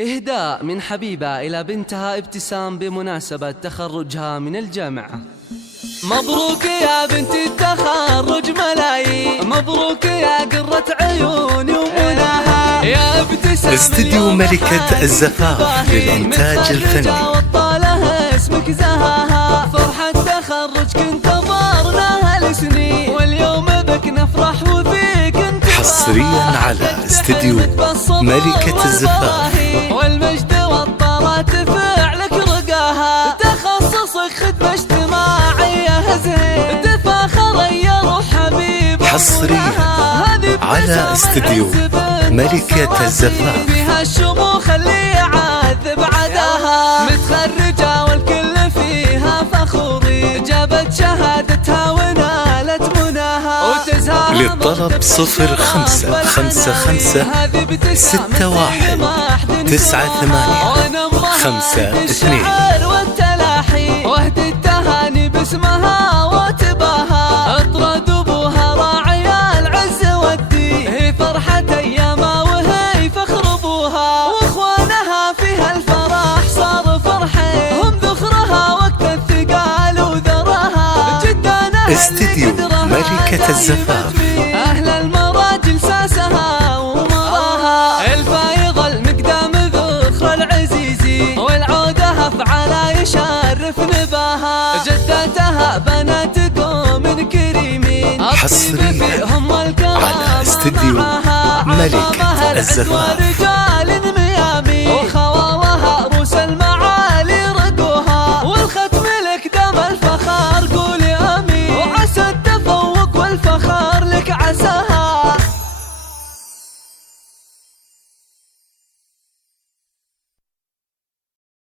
إهداء من حبيبة إلى بنتها ابتسام بمناسبة تخرجها من الجامعة. مبروك يا بنتي التخرج ملايين، مبروك يا قرة عيوني ومناها يا ابتسام. استديو ملكة الزفاف للإنتاج الفني. وطالها اسمك زهاها، فرحة تخرج كنت انتظرناها لسنين، واليوم بك نفرح وفيك انت حصريا على استديو ملكة الزفاف. والمجد والطارات فعلك رقاها، تخصصك خدمة اجتماعية زين، تفاخر يا روح حبيب. حصريا على استديو ملكة الزفاف. فيها الشموخ اللي يعذب عداها، متخرجة والكل فيها فخورين، جابت شهادتها ونالت مناها. للطلب 0556619852. واهدي التهاني باسمها وتباها، اطرد ابوها راعي العز والدين، هي فرحة ايامها وهي فخر ابوها، واخوانها فيها الفرح صار فرحين، هم ذخرها وقت الثقال وذرها. جدنا استديو ملكة الزفاف. اهل المراجل ساسها ومراها، الفايض المقدام ذخر العزيزي، والعودة افعالها يشرف نباها. جدتها بناتكم كريمين، حصريا على استديو ملكة الزفاف.